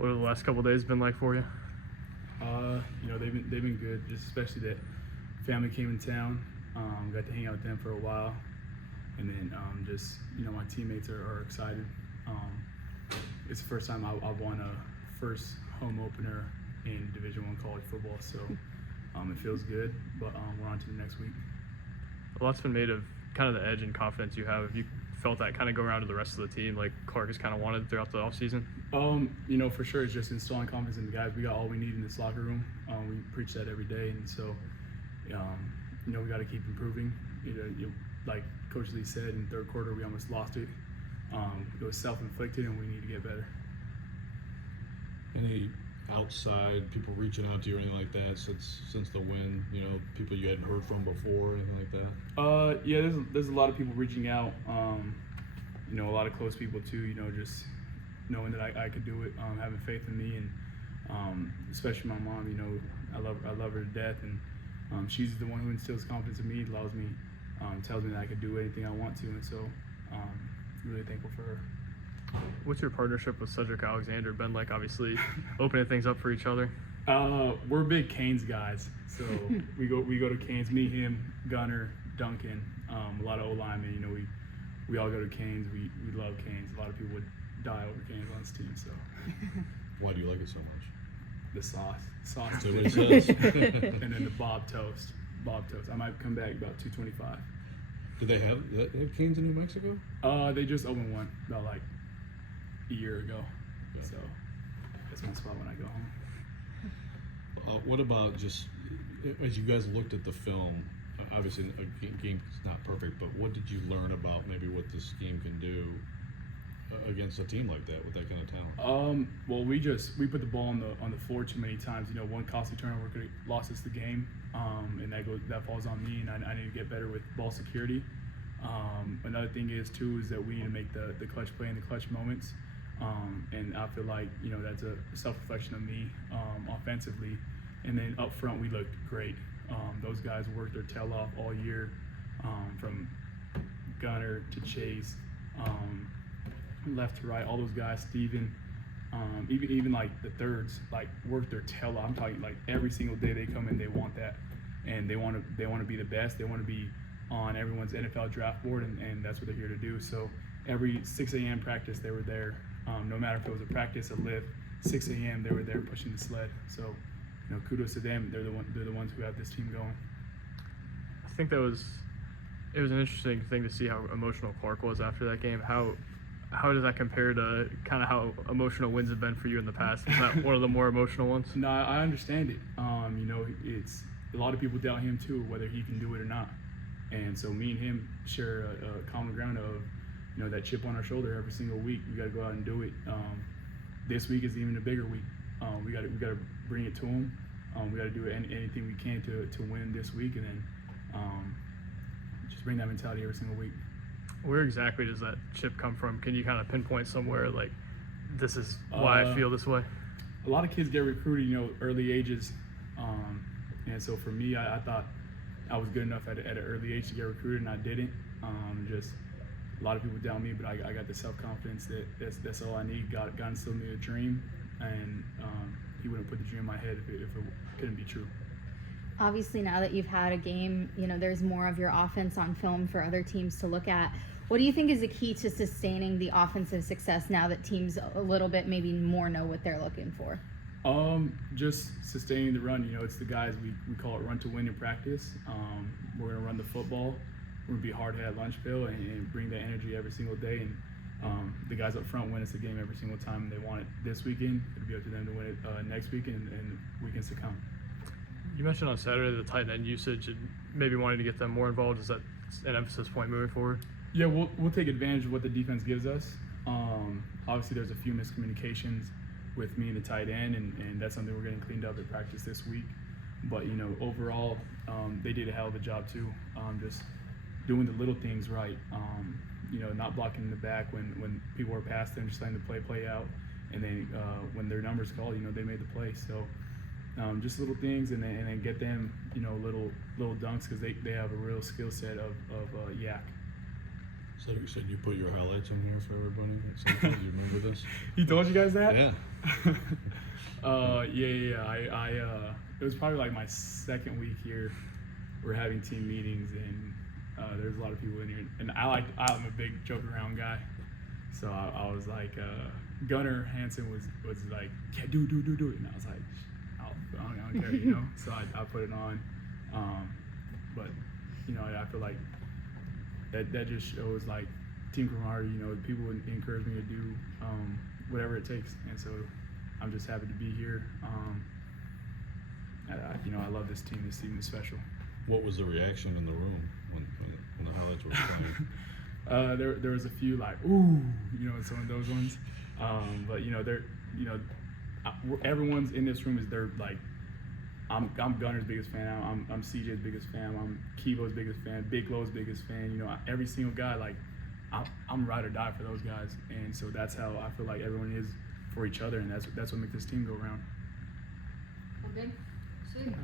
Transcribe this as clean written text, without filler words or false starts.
What have the last couple of days been like for you? They've been good, just especially that family came in town. Got to hang out with them for a while, and then my teammates are excited. It's the first time I've won a first home opener in Division I college football, so it feels good. But we're on to the next week. A lot's been made of kind of the edge and confidence you have. Have you felt that kind of go around to the rest of the team, like Clark has kind of wanted throughout the offseason? For sure, it's just installing confidence in the guys. We got all we need in this locker room. We preach that every day, and so we got to keep improving. Like Coach Lee said, in the third quarter we almost lost it. It was self-inflicted, and we need to get better. Any outside people reaching out to you or anything like that since the win? People you hadn't heard from before, anything like that? Yeah, there's a lot of people reaching out. A lot of close people too. Just knowing that I could do it, having faith in me, and especially my mom. I love her to death, and she's the one who instills confidence in me, allows me, tells me that I can do anything I want to, and so really thankful for her. What's your partnership with Cedric Alexander been like? Obviously, opening things up for each other. We're big Canes guys, so we go to Canes. Me, him, Gunner, Duncan, a lot of O-linemen. We all go to Canes. We love Canes. A lot of people would die over Canes on this team. So why do you like it so much? The sauce. That's what it says. And then the Bob toast. I might come back about 225. Do they have Canes in New Mexico? They just opened one about like a year ago. Yeah. So that's my spot when I go home. What about just as you guys looked at the film? Obviously, a game's not perfect, but what did you learn about maybe what this scheme can do against a team like that with that kind of talent? Well, we put the ball on the floor too many times. One costly turnover could have lost us the game, and that falls on me, and I need to get better with ball security. Another thing is that we need to make the clutch play in the clutch moments, and I feel like that's a self-reflection of me offensively, and then up front we looked great. Those guys worked their tail off all year, from Gunner to Chase, left to right, all those guys, Steven, even like the thirds, like work their tail off. I'm talking like every single day they come in, they want that, and they want to be the best. They want to be on everyone's NFL draft board, and that's what they're here to do. So every 6 a.m. practice, they were there. No matter if it was a practice, a lift, 6 a.m. they were there pushing the sled. So kudos to them. They're the ones who have this team going. I think it was an interesting thing to see how emotional Clark was after that game. How does that compare to kind of how emotional wins have been for you in the past? Is that one of the more emotional ones? No, I understand it. It's a lot of people doubt him too, whether he can do it or not. And so me and him share a common ground of, that chip on our shoulder every single week. We got to go out and do it. This week is even a bigger week. We got to bring it to him. We got to do anything we can to win this week, and then just bring that mentality every single week. Where exactly does that chip come from? Can you kind of pinpoint somewhere like this is why I feel this way? A lot of kids get recruited, early ages, and so for me, I thought I was good enough at an early age to get recruited, and I didn't. Just a lot of people doubt me, but I got the self-confidence that that's all I need. God instilled me a dream, and he wouldn't put the dream in my head if it couldn't be true. Obviously, now that you've had a game, there's more of your offense on film for other teams to look at. What do you think is the key to sustaining the offensive success now that teams a little bit maybe more know what they're looking for? Just sustaining the run. It's the guys, we call it run to win in practice. We're going to run the football. We're going to be hard at lunch bill and bring that energy every single day. And the guys up front win us the game every single time. They want it this weekend. It'll be up to them to win it next weekend and weekends to come. You mentioned on Saturday the tight end usage and maybe wanting to get them more involved. Is that an emphasis point moving forward? Yeah, we'll take advantage of what the defense gives us. Obviously, there's a few miscommunications with me and the tight end, and that's something we're getting cleaned up at practice this week. But overall, they did a hell of a job too. Just doing the little things right. Not blocking in the back when people are past them, just letting the play out, and then when their number's called, they made the play. So just little things, and then get them, little dunks, because they have a real skill set of yak. Cedric said you put your highlights on here for everybody. You remember this? He told you guys that? Yeah. Yeah. It was probably like my second week here. We're having team meetings, and there's a lot of people in here. And I'm a big joke around guy, so I was like, Gunnar Hansen was like, yeah, do it, and I was like, I don't care, you know. So I put it on, but you know, I feel like that just shows like team camaraderie. You know, people would encourage me to do whatever it takes, and so I'm just happy to be here. You know, I love this team. This team is special. What was the reaction in the room when the highlights were playing? There was a few like, ooh, you know, some of those ones. But you know, everyone's in this room is they're like, I'm Gunner's biggest fan. I'm CJ's biggest fan. I'm Kivo's biggest fan. Big Lo's biggest fan. You know, every single guy, like, I'm ride or die for those guys. And so that's how I feel like everyone is for each other, and that's what makes this team go around. Okay. Sweet.